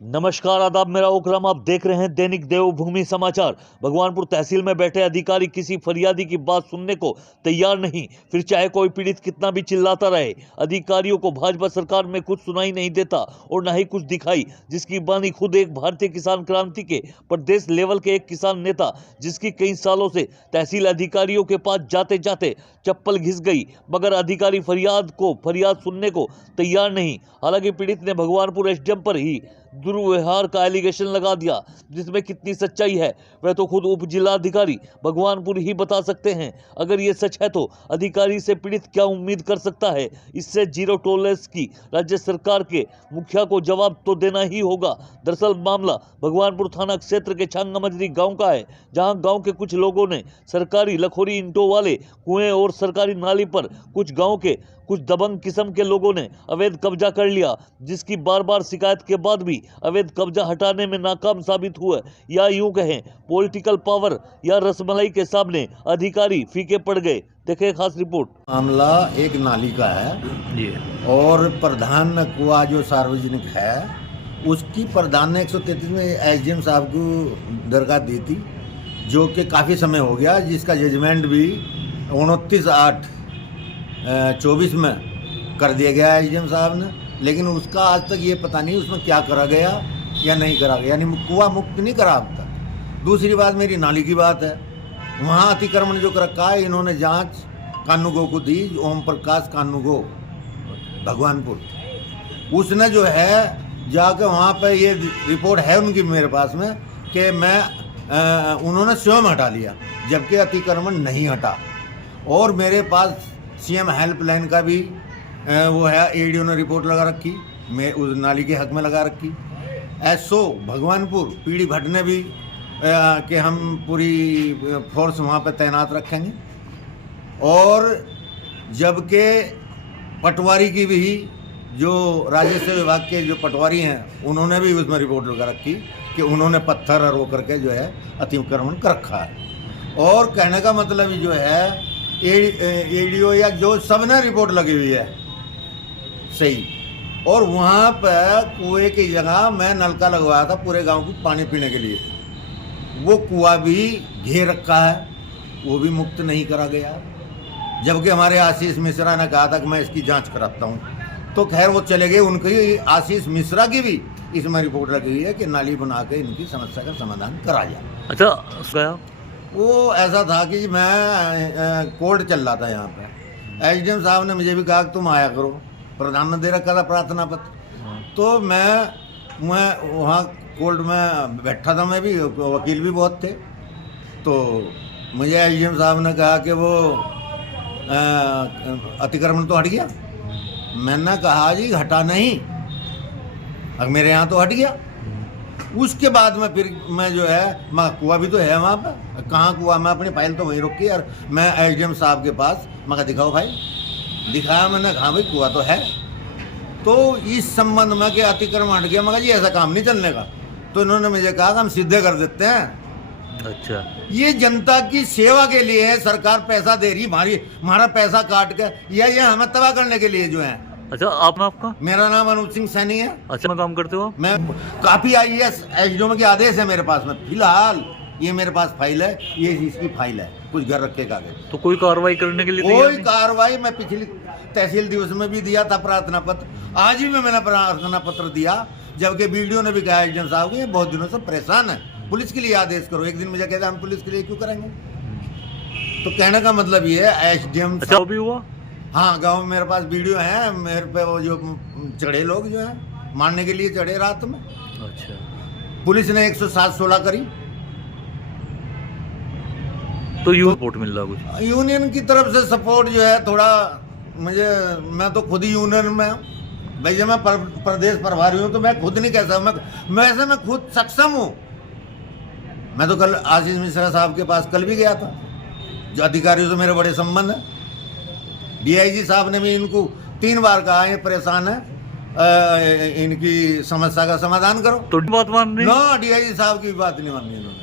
नमस्कार, आदाब। मेरा ओकराम, आप देख रहे हैं दैनिक देवभूमि समाचार। भगवानपुर तहसील में बैठे अधिकारी किसी फरियादी की बात सुनने को तैयार नहीं, फिर चाहे कोई पीड़ित कितना भी चिल्लाता रहे। अधिकारियों को भाजपा सरकार में कुछ सुनाई नहीं देता और न ही कुछ दिखाई, जिसकी बानी खुद एक भारतीय किसान क्रांति के प्रदेश लेवल के एक किसान नेता, जिसकी कई सालों से तहसील अधिकारियों के पास जाते जाते चप्पल घिस गई, मगर अधिकारी फरियाद सुनने को तैयार नहीं। हालांकि पीड़ित ने भगवानपुर एसडीएम पर ही दुर्व्यवहार का एलिगेशन लगा दिया, जिसमें कितनी सच्चाई है वह तो खुद उप जिलाधिकारी भगवानपुर ही बता सकते हैं। अगर ये सच है तो अधिकारी से पीड़ित क्या उम्मीद कर सकता है? इससे जीरो टॉलरेंस की राज्य सरकार के मुखिया को जवाब तो देना ही होगा। दरअसल मामला भगवानपुर थाना क्षेत्र के छांगामजरी गांव का है, जहां गांव के कुछ लोगों ने सरकारी लखोरी ईंटों वाले कुएं और सरकारी नाली पर कुछ गांव के कुछ दबंग किस्म के लोगों ने अवैध कब्जा कर लिया, जिसकी बार बार शिकायत के बाद भी अवैध कब्जा हटाने में नाकाम साबित हुए। या यूं कहें, पॉलिटिकल पावर या रसमलाई के सामने अधिकारी फीके पड़ गए। देखें खास रिपोर्ट। मामला एक नाली का है और प्रधान कुआ जो सार्वजनिक है उसकी प्रधान ने 133 में एसडीएम साहब को दरखास्त दी थी, जो कि काफ़ी समय हो गया, जिसका जजमेंट भी 29/8/24 में कर दिया गया एसडीएम साहब ने। लेकिन उसका आज तक ये पता नहीं उसमें क्या करा गया या नहीं करा गया, यानी कुआ मुक्त नहीं करा अब तक। दूसरी बात मेरी नाली की बात है, वहाँ अतिक्रमण जो कर रखा है इन्होंने जांच कानूगो को दी, ओम प्रकाश कानूगो भगवानपुर। उसने जो है जाकर वहाँ पे ये रिपोर्ट है उनकी मेरे पास में कि उन्होंने स्वयं हटा लिया, जबकि अतिक्रमण नहीं हटा। और मेरे पास सीएम हेल्पलाइन का भी वो है, एडीओ ने रिपोर्ट लगा रखी, मैं उस नाली के हक में लगा रखी। एसओ भगवानपुर पीडी भट्ट ने भी कि हम पूरी फोर्स वहाँ पे तैनात रखेंगे। और जबकि पटवारी की भी जो राजस्व विभाग के जो पटवारी हैं उन्होंने भी उसमें रिपोर्ट लगा रखी कि उन्होंने पत्थर रो करके जो है अतिक्रमण कर रखा है। और कहने का मतलब जो है एडीओ या जो सब ने रिपोर्ट लगी हुई है सही। और वहाँ पर कुएं की जगह मैं नलका लगवाया था पूरे गांव को पानी पीने के लिए, वो कुआं भी घेर रखा है, वो भी मुक्त नहीं करा गया। जबकि हमारे आशीष मिश्रा ने कहा था कि मैं इसकी जांच कराता हूँ, तो खैर वो चले गए। उनकी आशीष मिश्रा की भी इसमें रिपोर्ट लगी हुई है कि नाली बना के इनकी समस्या का समाधान करा जाए। अच्छा, वो ऐसा था कि मैं कोर्ट चल रहा था यहाँ पे, एसडीएम साहब ने मुझे भी कहा कि तुम आया करो, प्रधान ने दे रखा था प्रार्थना पत्र। तो मैं वहाँ कोर्ट में बैठा था, मैं भी, वकील भी बहुत थे। तो मुझे एसडीएम साहब ने कहा कि वो अतिक्रमण तो हट गया। मैंने कहा जी हटा नहीं, अब मेरे यहाँ तो हट गया। उसके बाद में फिर मैं जो है कुआं भी तो है वहाँ पर, कहाँ कुआं, मैं अपनी फाइल तो वहीं रखी यार। मैं एसडीएम साहब के पास मैं दिखाओ भाई, दिखाया, मैंने कहा भाई कुआं तो है। तो इस संबंध में कि अतिक्रमण हट गया, मगर जी ऐसा काम नहीं चलने का। तो इन्होंने मुझे कहा कि हम सीधे कर देते हैं। अच्छा, ये जनता की सेवा के लिए है, सरकार पैसा दे रही, हमारा पैसा काट के या ये हमें तबाह करने के लिए जो है। अच्छा, आपका? मेरा नाम अनुज सिंह सैनी है। अच्छा, मैं काम करते हो? मैं काफी आईएएस एसडीओ के आदेश है मेरे पास में, फिलहाल ये मेरे पास फाइल है, ये इसकी फाइल है, कुछ घर रखे कागज। तो कोई कार्रवाई करने के लिए कोई कार्रवाई? मैं पिछली तहसील दिवस में भी दिया था प्रार्थना पत्र, आज भी मैंने प्रार्थना पत्र दिया, जबकि वीडियो ने भी कहा एसडीएम साहब ये बहुत दिनों से परेशान है, पुलिस के लिए आदेश करो। एक दिन मुझे कहता हम पुलिस के लिए क्यों करेंगे? तो कहने का मतलब ये है एसडीएम। अच्छा, भी हुआ? हाँ, गांव में मेरे पास वीडियो है, मेरे पे वो जो चढ़े लोग जो है मारने के लिए चढ़े रात में। अच्छा, पुलिस ने 107-16 करी। तो सपोर्ट मिल रहा कुछ? यूनियन की तरफ से सपोर्ट जो है थोड़ा मुझे, मैं तो खुद ही यूनियन में हूँ भाई, जब मैं प्रदेश प्रभारी हूँ तो मैं खुद नहीं कह सकता, वैसे मैं खुद सक्षम हूँ। मैं तो कल आशीष मिश्रा साहब के पास कल भी गया था, जो अधिकारियों से मेरे बड़े संबंध है। डीआईजी साहब ने भी इनको 3 बार कहा ये परेशान है, इनकी समस्या का समाधान करो। तो बात मान नहीं? ना, डीआईजी साहब की बात नहीं माननी इन्होंने।